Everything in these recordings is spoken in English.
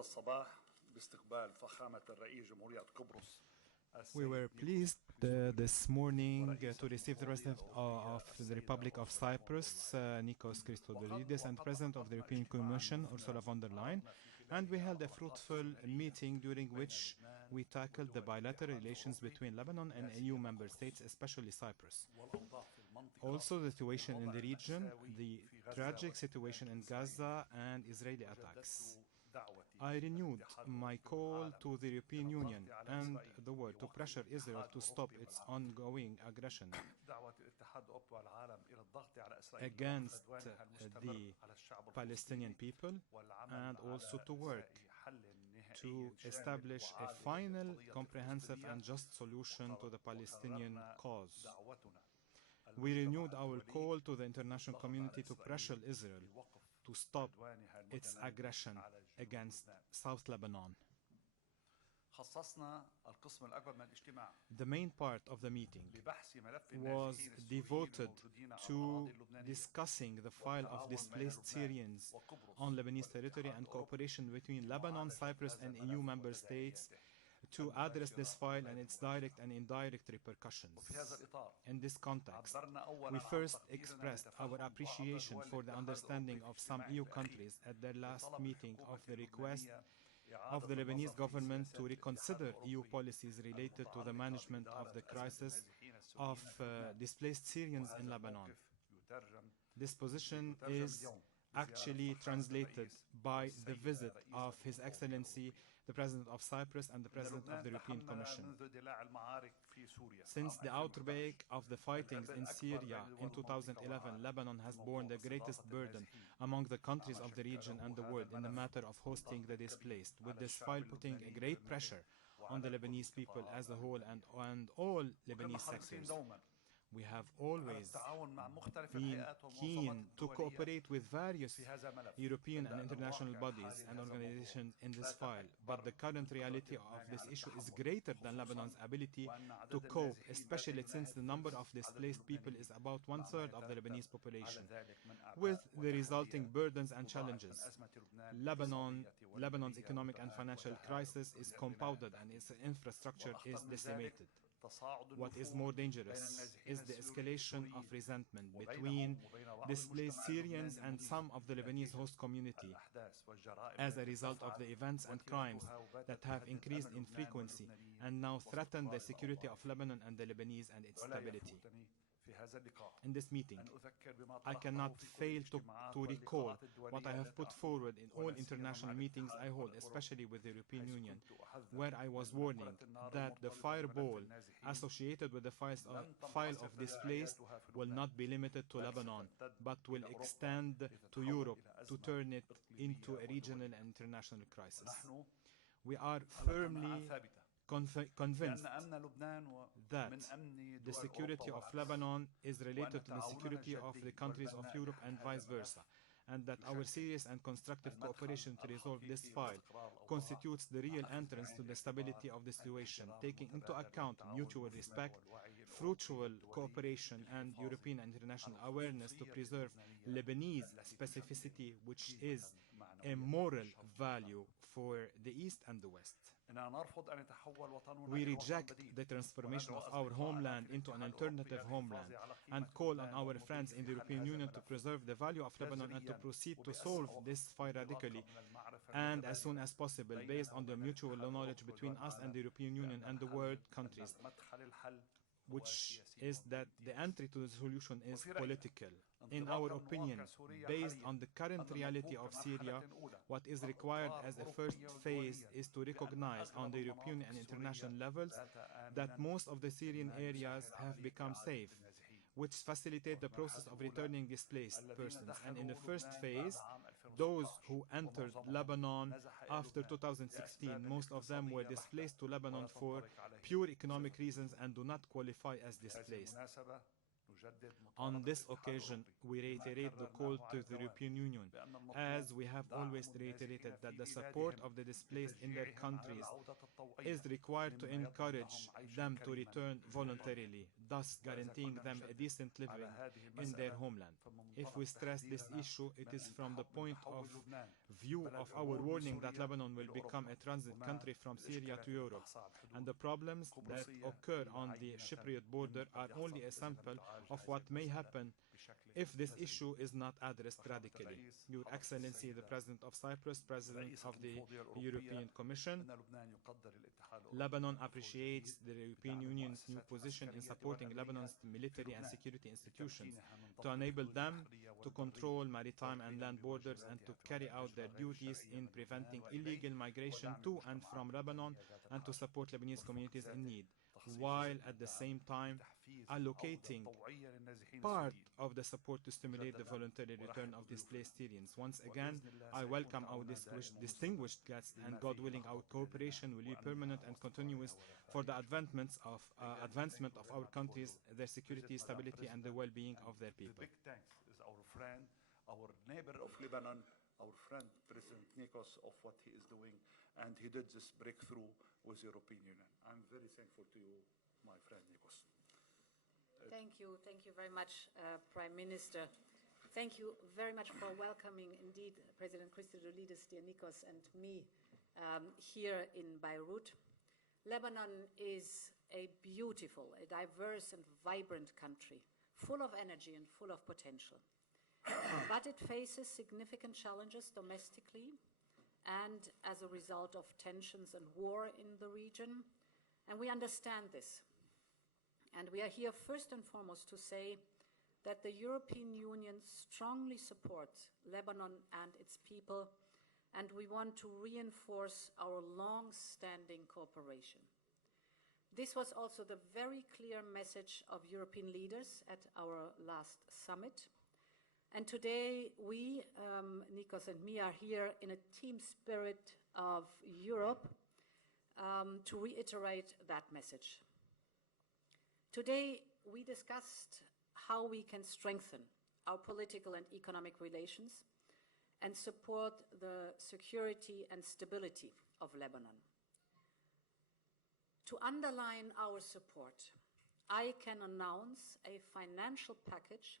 هذا الصباح باستقبال فخامة الرئيس جمهورية قبرص. We were pleased this morning to receive the President of the Republic of Cyprus, Nikos Christodoulides, and President of the European Commission, Ursula von der Leyen, and we held a fruitful meeting during which we tackled the bilateral relations between Lebanon and EU member states, especially Cyprus. Also the situation in the region, the tragic situation in Gaza and Israeli attacks. I renewed my call to the European Union and the world to pressure Israel to stop its ongoing aggression against the Palestinian people, and also to work to establish a final, comprehensive and just solution to the Palestinian cause. We renewed our call to the international community to pressure Israel to stop its aggression against South Lebanon. The main part of the meeting was devoted to discussing the file of displaced Syrians on Lebanese territory and cooperation between Lebanon, Cyprus and EU member states to address this file and its direct and indirect repercussions. In this context, we first expressed our appreciation for the understanding of some EU countries at their last meeting of the request of the Lebanese government to reconsider EU policies related to the management of the crisis of displaced Syrians in Lebanon. This position is actually translated by the visit of His Excellency, the President of Cyprus and the President of the European Commission. Since the outbreak of the fightings in Syria in 2011, Lebanon has borne the greatest burden among the countries of the region and the world in the matter of hosting the displaced, with this file putting a great pressure on the Lebanese people as a whole and all Lebanese sectors. We have always been keen to cooperate with various European and international bodies and organizations in this file, but the current reality of this issue is greater than Lebanon's ability to cope, especially since the number of displaced people is about one-third of the Lebanese population. With the resulting burdens and challenges, Lebanon's economic and financial crisis is compounded and its infrastructure is decimated. What is more dangerous is the escalation of resentment between displaced Syrians and some of the Lebanese host community as a result of the events and crimes that have increased in frequency and now threaten the security of Lebanon and the Lebanese and its stability. In this meeting, I cannot fail to recall what I have put forward in all international meetings I hold, especially with the European Union, where I was warning that the fireball associated with the file of displaced will not be limited to Lebanon, but will extend to Europe to turn it into a regional and international crisis. We are firmly convinced that the security of Lebanon is related to the security of the countries of Europe and vice versa, and that our serious and constructive cooperation to resolve this file constitutes the real entrance to the stability of the situation, taking into account mutual respect, fruitful cooperation, and European and international awareness to preserve Lebanese specificity, which is a moral value for the East and the West. We reject the transformation of our homeland into an alternative homeland and call on our friends in the European Union to preserve the value of Lebanon and to proceed to solve this file radically and as soon as possible based on the mutual knowledge between us and the European Union and the world countries, which is that the entry to the solution is political. In our opinion, based on the current reality of Syria, what is required as a first phase is to recognize on the European and international levels that most of the Syrian areas have become safe, which facilitate the process of returning displaced persons. And in the first phase, those who entered Lebanon after 2016, most of them were displaced to Lebanon for pure economic reasons and do not qualify as displaced. On this occasion, we reiterate the call to the European Union, as we have always reiterated that the support of the displaced in their countries is required to encourage them to return voluntarily, thus guaranteeing them a decent living in their homeland. If we stress this issue, it is from the point of view of our warning that Lebanon will become a transit country from Syria to Europe. And the problems that occur on the Cypriot border are only a sample of what may happen if this issue is not addressed radically. Your Excellency, the President of Cyprus, President of the European Commission, Lebanon appreciates the European Union's new position in supporting Lebanon's military and security institutions to enable them to control maritime and land borders and to carry out their duties in preventing illegal migration to and from Lebanon and to support Lebanese communities in need, while at the same time allocating part of the support to stimulate the voluntary return of displaced Syrians. Once again, I welcome our distinguished guests, and God willing, our cooperation will be permanent and continuous for the advancement of our countries, their security, stability, and the well-being of their people. The big thanks is our friend, our neighbor of Lebanon, our friend President Nijos, of what he is doing, and he did this breakthrough with the European Union. I'm very thankful to you, my friend Nijos. Thank you very much, Prime Minister. Thank you very much for welcoming, indeed, President Khristoudoulides, dear Nijos, and me here in Beirut. Lebanon is a beautiful, a diverse and vibrant country, full of energy and full of potential. But it faces significant challenges domestically and as a result of tensions and war in the region, and we understand this. And we are here first and foremost to say that the European Union strongly supports Lebanon and its people, and we want to reinforce our long-standing cooperation. This was also the very clear message of European leaders at our last summit. And today we, Nijos and me, are here in a team spirit of Europe to reiterate that message. Today, we discussed how we can strengthen our political and economic relations and support the security and stability of Lebanon. To underline our support, I can announce a financial package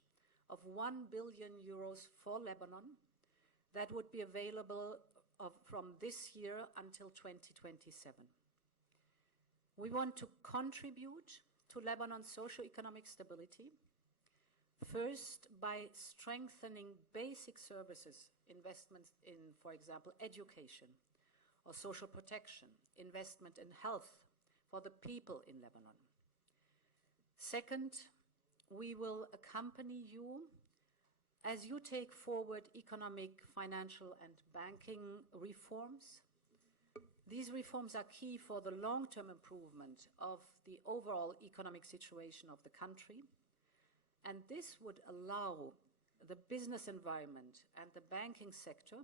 of €1 billion for Lebanon that would be available from this year until 2027. We want to contribute to Lebanon's socio-economic stability, first by strengthening basic services, investments in, for example, education or social protection, investment in health for the people in Lebanon. Second, we will accompany you as you take forward economic, financial, and banking reforms. These reforms are key for the long-term improvement of the overall economic situation of the country, and this would allow the business environment and the banking sector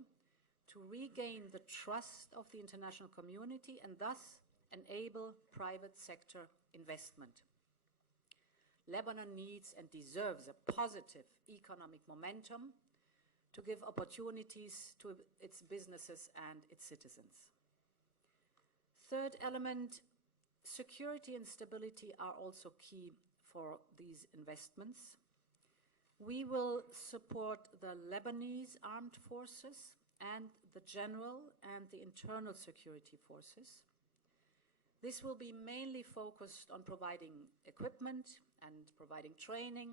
to regain the trust of the international community and thus enable private sector investment. Lebanon needs and deserves a positive economic momentum to give opportunities to its businesses and its citizens. Third element, security and stability are also key for these investments. We will support the Lebanese armed forces and the general and the internal security forces. This will be mainly focused on providing equipment and providing training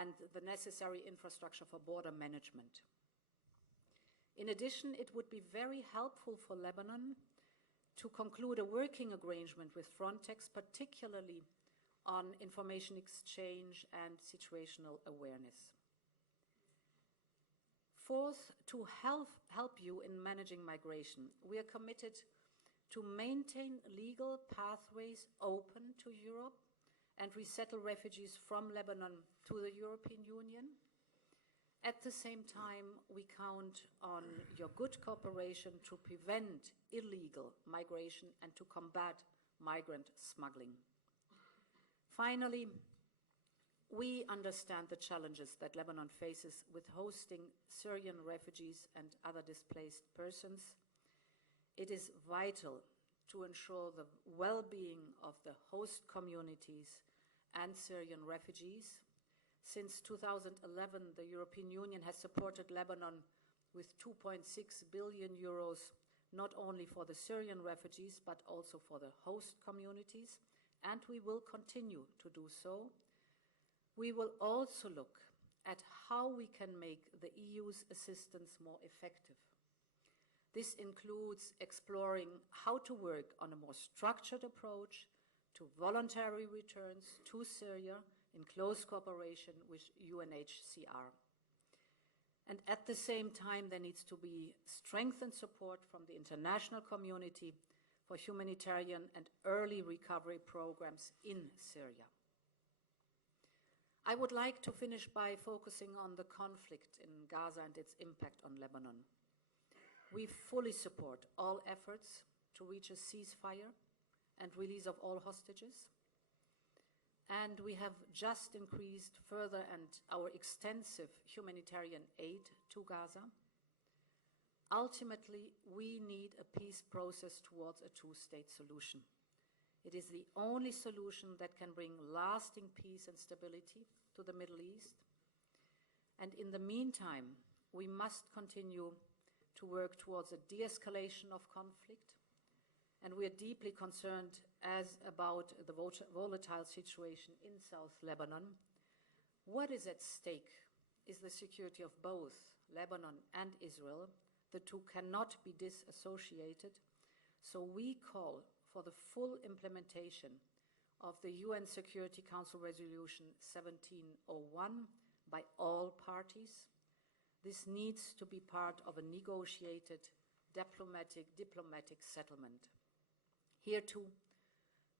and the necessary infrastructure for border management. In addition, it would be very helpful for Lebanon to conclude a working arrangement with Frontex, particularly on information exchange and situational awareness. Fourth, to help you in managing migration, we are committed to maintain legal pathways open to Europe and resettle refugees from Lebanon to the European Union. At the same time, we count on your good cooperation to prevent illegal migration and to combat migrant smuggling. Finally, we understand the challenges that Lebanon faces with hosting Syrian refugees and other displaced persons. It is vital to ensure the well-being of the host communities and Syrian refugees. Since 2011, the European Union has supported Lebanon with 2.6 billion euros not only for the Syrian refugees but also for the host communities, and we will continue to do so. We will also look at how we can make the EU's assistance more effective. This includes exploring how to work on a more structured approach to voluntary returns to Syria in close cooperation with UNHCR. And at the same time, there needs to be strengthened support from the international community for humanitarian and early recovery programs in Syria. I would like to finish by focusing on the conflict in Gaza and its impact on Lebanon. We fully support all efforts to reach a ceasefire and release of all hostages. And we have just increased further and our extensive humanitarian aid to Gaza. Ultimately, we need a peace process towards a two-state solution. It is the only solution that can bring lasting peace and stability to the Middle East. And in the meantime, we must continue to work towards a de-escalation of conflict. And we are deeply concerned about the volatile situation in South Lebanon. What is at stake is the security of both Lebanon and Israel. The two cannot be disassociated. So we call for the full implementation of the UN Security Council Resolution 1701 by all parties. This needs to be part of a negotiated diplomatic settlement. Here too,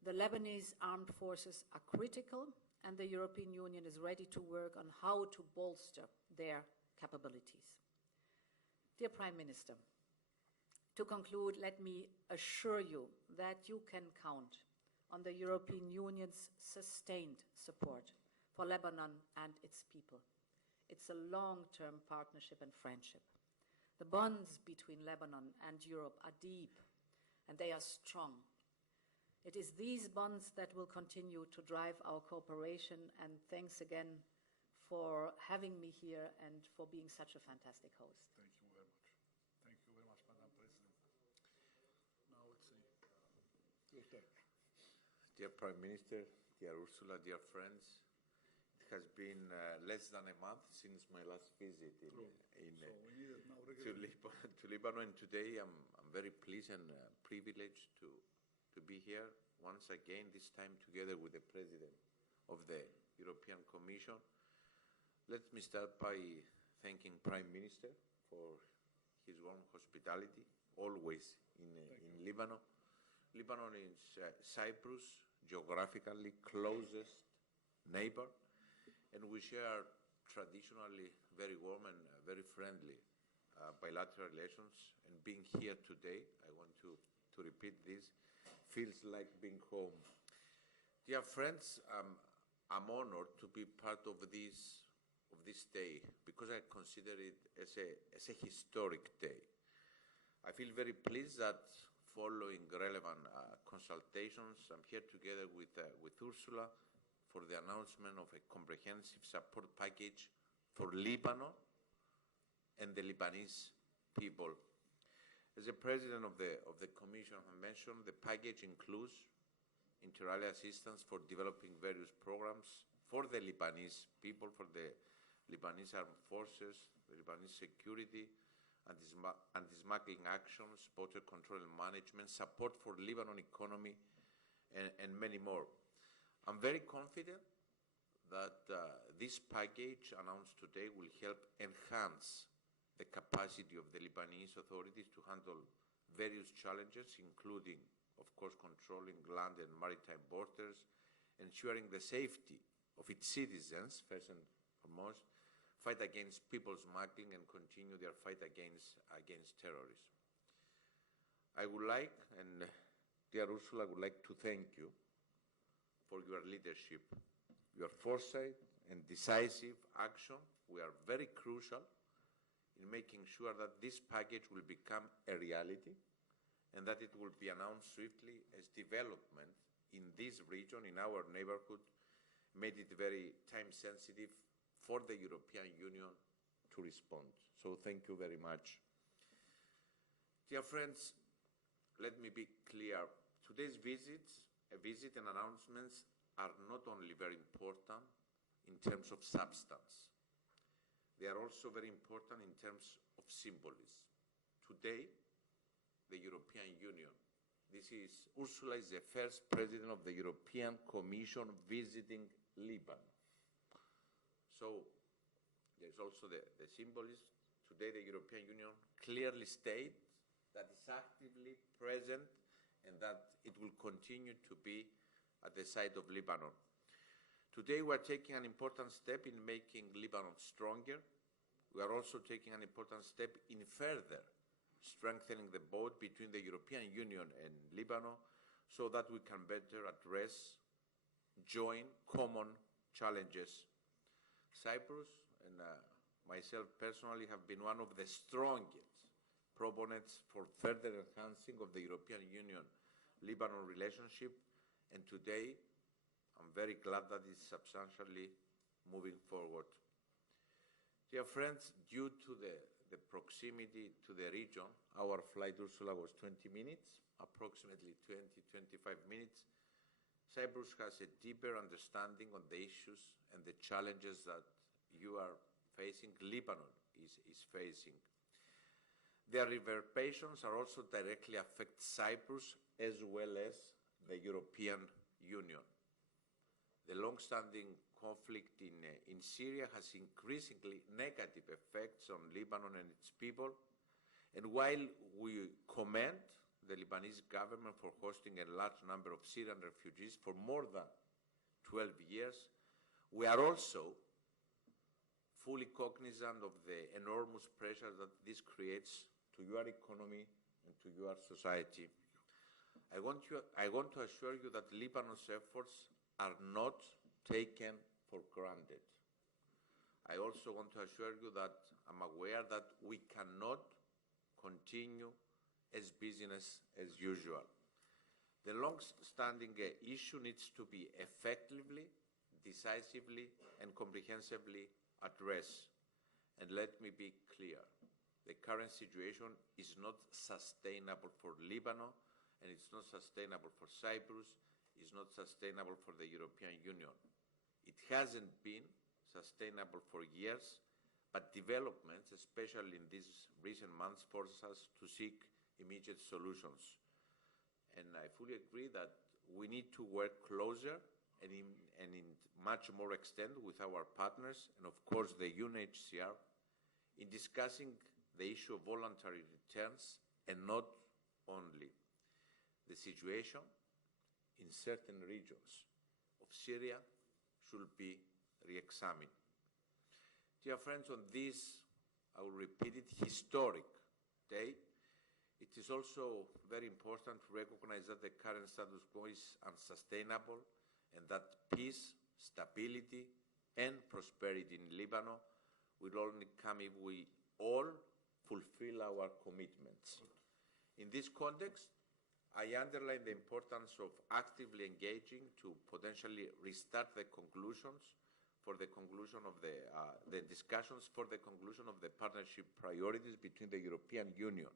the Lebanese armed forces are critical, and the European Union is ready to work on how to bolster their capabilities. Dear Prime Minister, to conclude, let me assure you that you can count on the European Union's sustained support for Lebanon and its people. It's a long-term partnership and friendship. The bonds between Lebanon and Europe are deep, and they are strong. It is these bonds that will continue to drive our cooperation, and thanks again for having me here and for being such a fantastic host. Thank you very much. Thank you very much, Madam President. Now let's see. Your turn. Dear Prime Minister, dear Ursula, dear friends, it has been less than a month since my last visit to Lebanon. And today I'm very pleased and privileged to be here once again, this time together with the President of the European Commission. Let me start by thanking Prime Minister for his warm hospitality, always in Lebanon. Lebanon is Cyprus' geographically closest neighbor, and we share traditionally very warm and very friendly bilateral relations. And being here today, I want to repeat this, feels like being home. Dear friends, I'm honored to be part of this day because I consider it as a historic day. I feel very pleased that following relevant consultations, I'm here together with Ursula for the announcement of a comprehensive support package for Lebanon and the Lebanese people. As the President of the Commission I mentioned, the package includes inter alia assistance for developing various programs for the Lebanese people, for the Lebanese armed forces, the Lebanese security, anti-smuggling actions, border control and management, support for Lebanon economy, and many more. I'm very confident that this package announced today will help enhance the capacity of the Lebanese authorities to handle various challenges, including, of course, controlling land and maritime borders, ensuring the safety of its citizens, first and foremost, fight against people smuggling, and continue their fight against terrorism. I would like, and dear Ursula, I would like to thank you for your leadership, your foresight and decisive action. We are very crucial in making sure that this package will become a reality and that it will be announced swiftly, as development in this region, in our neighborhood, made it very time sensitive for the European Union to respond. So thank you very much. Dear friends, let me be clear. Today's visit and announcements are not only very important in terms of substance, they are also very important in terms of symbolism. Today, the European Union, Ursula is the first president of the European Commission visiting Lebanon. So there's also the symbolism. Today, the European Union clearly states that it's actively present and that it will continue to be at the side of Lebanon. Today, we are taking an important step in making Lebanon stronger. We are also taking an important step in further strengthening the bond between the European Union and Lebanon so that we can better address joint common challenges. Cyprus and myself personally have been one of the strongest proponents for further enhancing of the European Union-Lebanon relationship, and today I'm very glad that it's substantially moving forward. Dear friends, due to the proximity to the region, our flight Ursula was 20 minutes, approximately 20-25 minutes. Cyprus has a deeper understanding on the issues and the challenges that you are facing, Lebanon is facing. Their reverberations are also directly affect Cyprus as well as the European Union. The long-standing conflict in Syria has increasingly negative effects on Lebanon and its people. And while we commend the Lebanese government for hosting a large number of Syrian refugees for more than 12 years, we are also fully cognizant of the enormous pressure that this creates to your economy and to your society. I want to assure you that Lebanon's efforts are not taken for granted. I also want to assure you that I'm aware that we cannot continue as business as usual. The long-standing issue needs to be effectively, decisively, and comprehensively addressed. And let me be clear, the current situation is not sustainable for Lebanon, and it's not sustainable for Cyprus, it's not sustainable for the European Union. It hasn't been sustainable for years, but developments, especially in these recent months, force us to seek immediate solutions. And I fully agree that we need to work closer and in much more extent with our partners and, of course, the UNHCR in discussing the issue of voluntary returns, and not only. The situation in certain regions of Syria should be re-examined. Dear friends, on this, I will repeat it, historic day, it is also very important to recognize that the current status quo is unsustainable and that peace, stability, and prosperity in Lebanon will only come if we all fulfill our commitments. In this context, I underline the importance of actively engaging to potentially restart the conclusions for the conclusion of the discussions for the conclusion of the partnership priorities between the European Union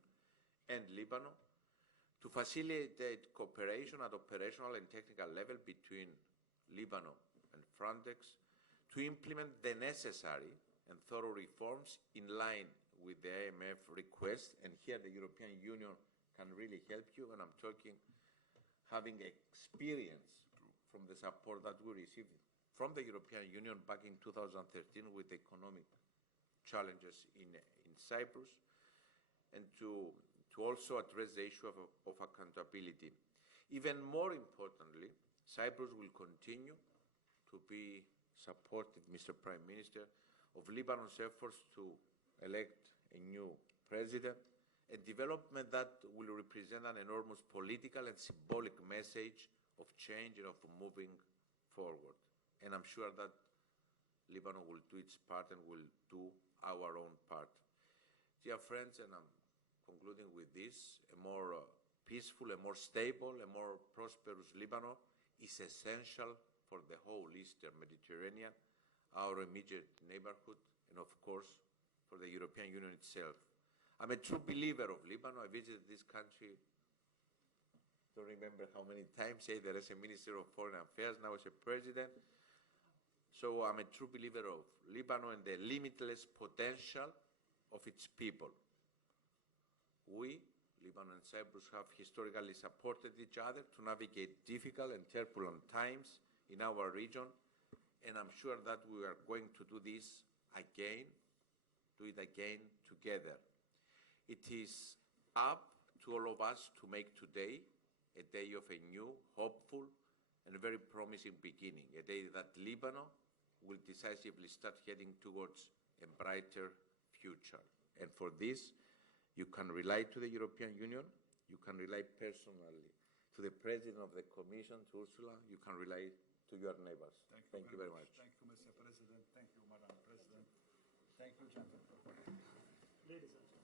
and Lebanon, to facilitate cooperation at operational and technical level between Lebanon and Frontex, to implement the necessary and thorough reforms in line with the IMF request, and here the European Union can really help you, and I'm talking having experience from the support that we received from the European Union back in 2013 with the economic challenges in Cyprus, and to also address the issue of accountability. Even more importantly, Cyprus will continue to be supportive, Mr. Prime Minister, of Lebanon's efforts to elect a new president, a development that will represent an enormous political and symbolic message of change and of moving forward. And I'm sure that Lebanon will do its part and will do our own part. Dear friends, and I'm concluding with this, a more peaceful, a more stable, a more prosperous Lebanon is essential for the whole Eastern Mediterranean, our immediate neighborhood, and of course, for the European Union itself. I'm a true believer of Lebanon. I visited this country, don't remember how many times, either as a Minister of Foreign Affairs, now as a President. So I'm a true believer of Lebanon and the limitless potential of its people. We, Lebanon and Cyprus, have historically supported each other to navigate difficult and turbulent times in our region, and I'm sure that we are going to do this again, do it again together. It is up to all of us to make today a day of a new, hopeful, and very promising beginning, a day that Lebanon will decisively start heading towards a brighter future. And for this, you can rely to the European Union, you can rely personally to the President of the Commission, to Ursula, you can rely to your neighbors. Thank you very much. Thank you, Mr. President. Thank you, Madam President. Thank you, gentlemen. Ladies and gentlemen.